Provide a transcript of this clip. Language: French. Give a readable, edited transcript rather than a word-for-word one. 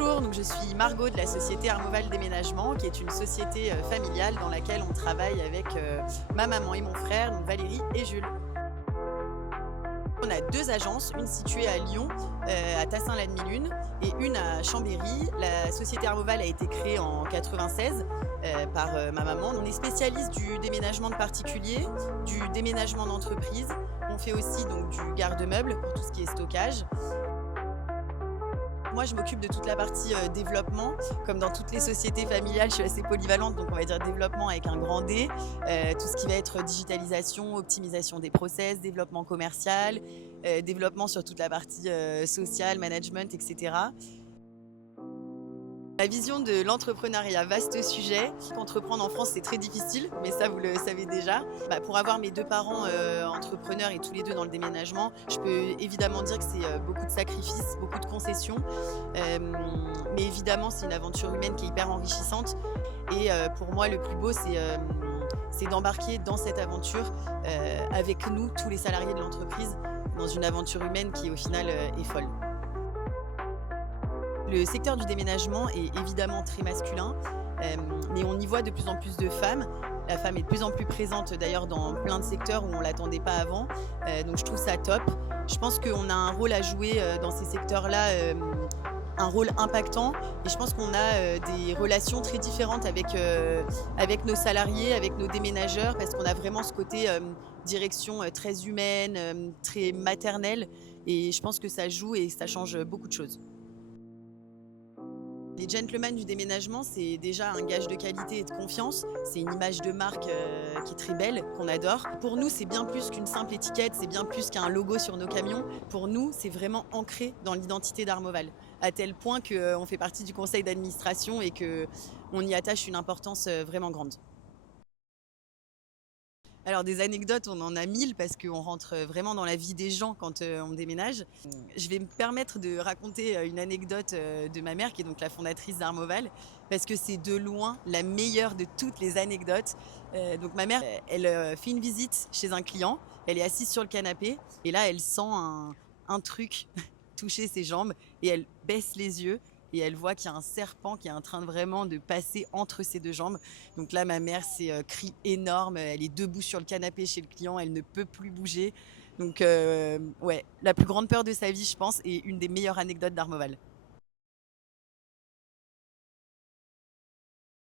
Bonjour, donc je suis Margot de la société Armoval Déménagement, qui est une société familiale dans laquelle on travaille avec ma maman et mon frère, donc Valérie et Jules. On a deux agences, une située à Lyon, à Tassin-la-Demi-Lune, et une à Chambéry. La société Armoval a été créée en 96 par ma maman. On est spécialiste du déménagement de particuliers, du déménagement d'entreprise. On fait aussi donc du garde-meubles pour tout ce qui est stockage. Moi, je m'occupe de toute la partie développement. Comme dans toutes les sociétés familiales, je suis assez polyvalente, donc on va dire développement avec un grand D. Tout ce qui va être digitalisation, optimisation des process, développement commercial, développement sur toute la partie sociale, management, etc. La vision de l'entrepreneuriat, vaste sujet. Entreprendre en France, c'est très difficile, mais ça, vous le savez déjà. Pour avoir mes deux parents entrepreneurs et tous les deux dans le déménagement, je peux évidemment dire que c'est beaucoup de sacrifices, beaucoup de concessions. Mais évidemment, c'est une aventure humaine qui est hyper enrichissante. Et pour moi, le plus beau, c'est d'embarquer dans cette aventure avec nous, tous les salariés de l'entreprise, dans une aventure humaine qui, au final, est folle. Le secteur du déménagement est évidemment très masculin, mais on y voit de plus en plus de femmes. La femme est de plus en plus présente d'ailleurs dans plein de secteurs où on ne l'attendait pas avant, donc je trouve ça top. Je pense qu'on a un rôle à jouer dans ces secteurs-là, un rôle impactant, et je pense qu'on a des relations très différentes avec nos salariés, avec nos déménageurs, parce qu'on a vraiment ce côté direction très humaine, très maternelle, et je pense que ça joue et ça change beaucoup de choses. Les gentlemen du déménagement, c'est déjà un gage de qualité et de confiance. C'est une image de marque qui est très belle, qu'on adore. Pour nous, c'est bien plus qu'une simple étiquette, c'est bien plus qu'un logo sur nos camions. Pour nous, c'est vraiment ancré dans l'identité d'Armoval, à tel point qu'on fait partie du conseil d'administration et qu'on y attache une importance vraiment grande. Alors des anecdotes, on en a 1000 parce qu'on rentre vraiment dans la vie des gens quand on déménage. Je vais me permettre de raconter une anecdote de ma mère, qui est donc la fondatrice d'Armoval, parce que c'est de loin la meilleure de toutes les anecdotes. Donc ma mère, elle fait une visite chez un client, elle est assise sur le canapé, et là elle sent un truc toucher ses jambes, et elle baisse les yeux, et elle voit qu'il y a un serpent qui est en train de vraiment de passer entre ses deux jambes. Donc là, ma mère, c'est cri énorme, elle est debout sur le canapé chez le client, elle ne peut plus bouger. Donc ouais, la plus grande peur de sa vie, je pense, et une des meilleures anecdotes d'Armoval.